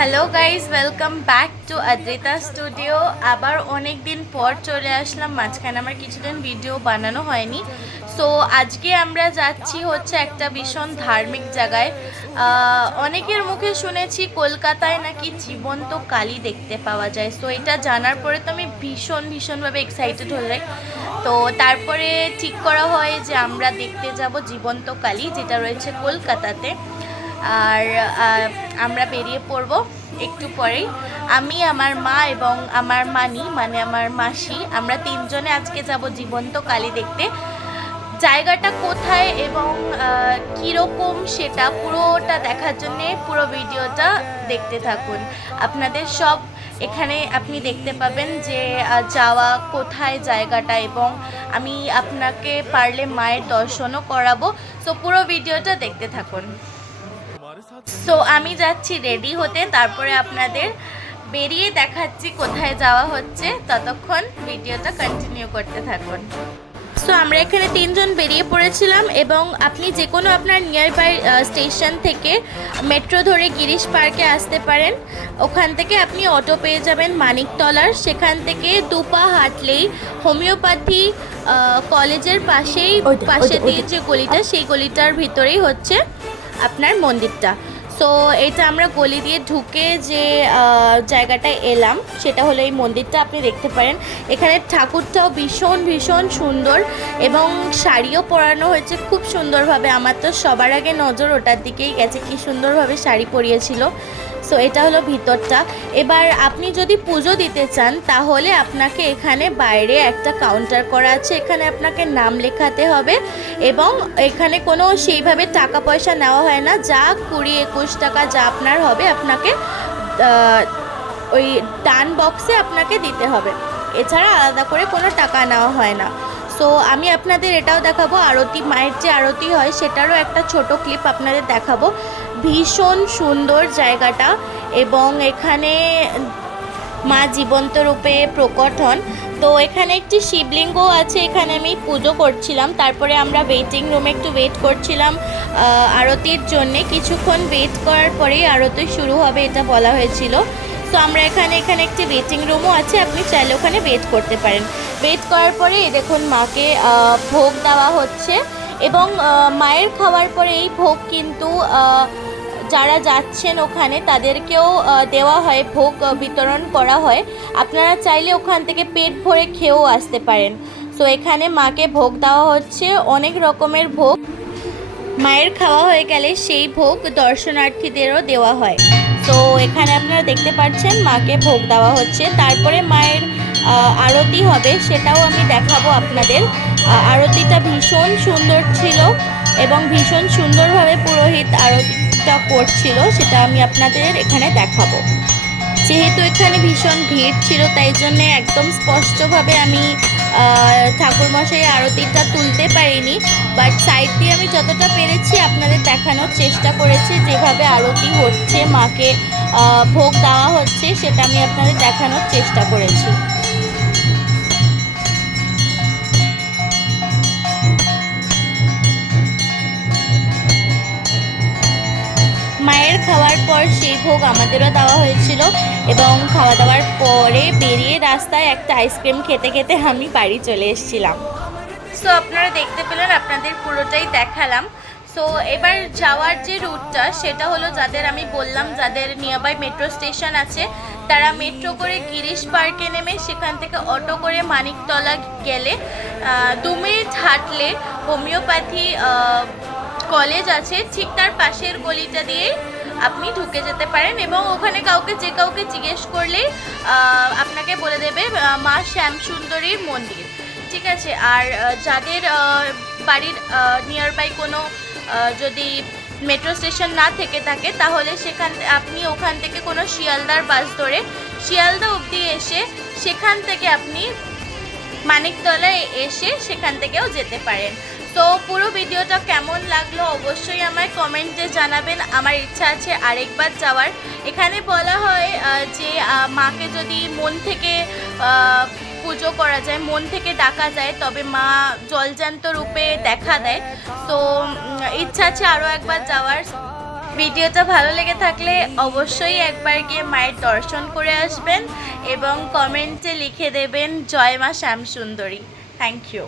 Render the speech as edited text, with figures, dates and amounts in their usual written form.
Hello guys, welcome back to Adrita studio. আবার অনেক দিন পর চলে আসলাম, মাঝখানে আমার কিছুদিন ভিডিও বানানো হয়নি। সো আজকে আমরা যাচ্ছি হচ্ছে একটা ভীষণ ধার্মিক জায়গায়। অনেকের মুখে শুনেছি কলকাতায় নাকি জীবন্ত কালী দেখতে পাওয়া যায়। সো এটা জানার পরে তো আমি ভীষণভাবে এক্সাইটেড হয়ে যাই। তো তারপরে ঠিক করা হয় যে আমরা দেখতে যাব জীবন্ত কালী, যেটা রয়েছে কলকাতাতে। আর আমরা বেরিয়ে পড়ব একটু পরেই। আমি, আমার মা এবং আমার মানি মানে আমার মাসি, আমরা তিনজনে আজকে যাব জীবন্ত কালী দেখতে। জায়গাটা কোথায় এবং কীরকম সেটা পুরোটা দেখার জন্যে পুরো ভিডিওটা দেখতে থাকুন। আপনাদের সব এখানে আপনি দেখতে পাবেন যে যাওয়া কোথায় জায়গাটা, এবং আমি আপনাকে পারলে মায়ের দর্শনও করাবো। সো পুরো ভিডিওটা দেখতে থাকুন। সো আমি যাচ্ছি রেডি হতে, তারপরে আপনাদের বেরিয়ে দেখাচ্ছি কোথায় যাওয়া হচ্ছে। ততক্ষণ ভিডিওটা কন্টিনিউ করতে থাকুন। সো আমরা এখানে তিনজন বেরিয়ে পড়েছিলাম, এবং আপনি যে কোনো আপনার নিয়ার বাই স্টেশন থেকে মেট্রো ধরে গিরিশ পার্কে আসতে পারেন। ওখান থেকে আপনি অটো পেয়ে যাবেন মানিকতলার। সেখান থেকে দুপা হাঁটলেই হোমিওপ্যাথি কলেজের পাশে দিয়ে যে গলিটা, সেই গলিটার ভিতরেই হচ্ছে আপনার মন্দিরটা। সো এটা আমরা গলি দিয়ে ঢুকে যে জায়গাটায় এলাম সেটা হলো এই মন্দিরটা। আপনি দেখতে পারেন এখানে ঠাকুরটাও ভীষণ সুন্দর, এবং শাড়িও পরানো হয়েছে খুব সুন্দরভাবে। আমার তো সবার আগে নজর ওটার দিকেই গেছে, কি সুন্দরভাবে শাড়ি পরিয়েছিল। সো এটা হলো ভিতরটা। এবার আপনি যদি পুজো দিতে চান তাহলে আপনাকে এখানে বাইরে একটা কাউন্টার করা আছে, এখানে আপনাকে নাম লেখাতে হবে, এবং এখানে কোনো সেইভাবে টাকা পয়সা নেওয়া হয় না। যা 20-21 টাকা যা আপনার হবে আপনাকে ওই ডান বক্সে আপনাকে দিতে হবে। এছাড়া আলাদা করে কোনো টাকা নেওয়া হয় না। সো আমি আপনাদের এটাও দেখাবো, আরতি, মায়ের যে আরতি হয় সেটারও একটা ছোট ক্লিপ আপনাদের দেখাবো। ভীষণ সুন্দর জায়গাটা, এবং এখানে মা জীবন্ত রূপে প্রকট হন। তো এখানে একটি শিবলিঙ্গ আছে, এখানে আমি পুজো করছিলাম। তারপরে আমরা ওয়েটিং রুমে একটু ওয়েট করছিলাম আরতির জন্যে। কিছুক্ষণ ওয়েট করার পরেই আরতি শুরু হবে এটা বলা হয়েছিল। সো আমরা এখানে একটি ওয়েটিং রুমও আছে, আপনি চাইলে ওখানে ওয়েট করতে পারেন। ওয়েট করার পরে দেখুন মাকে ভোগ দেওয়া হচ্ছে, এবং মায়ের খাওয়ার পরে এই ভোগ কিন্তু যারা যাচ্ছেন ওখানে তাদেরকেও দেওয়া হয়, ভোগ বিতরণ করা হয়। আপনারা চাইলে ওখান থেকে পেট ভরে খেয়েও আসতে পারেন। সো এখানে মাকে ভোগ দেওয়া হচ্ছে, অনেক রকমের ভোগ। মায়ের খাওয়া হয়ে গেলে সেই ভোগ দর্শনার্থীদেরও দেওয়া হয়। তো এখানে আপনারা দেখতে পাচ্ছেন মাকে ভোগ দেওয়া হচ্ছে। তারপরে মায়ের আরতি হবে, সেটাও আমি দেখাবো আপনাদের। আরতিটা ভীষণ সুন্দর ছিল, এবং ভীষণ সুন্দরভাবে পুরোহিত আরতিটা করছিল, সেটা আমি আপনাদের এখানে দেখাবো। যেহেতু এখানে ভীষণ ভিড় ছিল তাই জন্যে একদম স্পষ্টভাবে আমি ঠাকুরমশাই আরতিটা তুলতে পারিনি, বাট সাইড দিয়ে আমি যতটা পেরেছি আপনাদের দেখানোর চেষ্টা করেছি। যেভাবে আরতি হচ্ছে, মাকে ভোগ দেওয়া হচ্ছে, সেটা আমি আপনাদের দেখানোর চেষ্টা করেছি। মায়ের খাওয়ার পর সেই ভোগ আমাদেরও দেওয়া হয়েছিল, এবং খাওয়া দাওয়ার পরে বেরিয়ে রাস্তায় একটা আইসক্রিম খেতে আমি বাড়ি চলে এসেছিলাম। সো আপনারা দেখতে পেলেন, আপনাদের পুরোটাই দেখালাম। সো এবার যাওয়ার যে রুটটা সেটা হলো, যাদের আমি বললাম যাদের নিয়ারবাই মেট্রো স্টেশন আছে তারা মেট্রো করে গিরিশ পার্কে নেমে সেখান থেকে অটো করে মানিকতলা গেলে 2 মিনিট হাঁটলে হোমিওপ্যাথি কলেজ আছে, ঠিক তার পাশের গলিটা দিয়েই আপনি ঢুকে যেতে পারেন। এবং ওখানে কাউকে জিজ্ঞেস করলেই আপনাকে বলে দেবে মা শ্যামসুন্দরীর মন্দির, ঠিক আছে। আর যাদের বাড়ির নিয়ারবাই কোনো যদি মেট্রো স্টেশন না থেকে থাকে তাহলে আপনি ওখান থেকে কোনো শিয়ালদার বাস ধরে শিয়ালদা অবধি এসে সেখান থেকে আপনি মানিকতলায় এসে সেখান থেকেও যেতে পারেন। তো পুরো ভিডিওটা কেমন লাগলো অবশ্যই আমায় কমেন্টে জানাবেন। আমার ইচ্ছা আছে আরেকবার যাওয়ার। এখানে বলা হয় যে মাকে যদি মন থেকে পুজো করা যায়, মন থেকে ডাকা যায়, তবে মা জলজ্যান্ত রূপে দেখা দেয়। তো ইচ্ছা আছে আরও একবার যাওয়ার। ভিডিওটা ভালো লেগে থাকলে অবশ্যই একবার গিয়ে মায়ের দর্শন করে আসবেন এবং কমেন্টে লিখে দেবেন জয় মা শ্যামসুন্দরী। Thank you.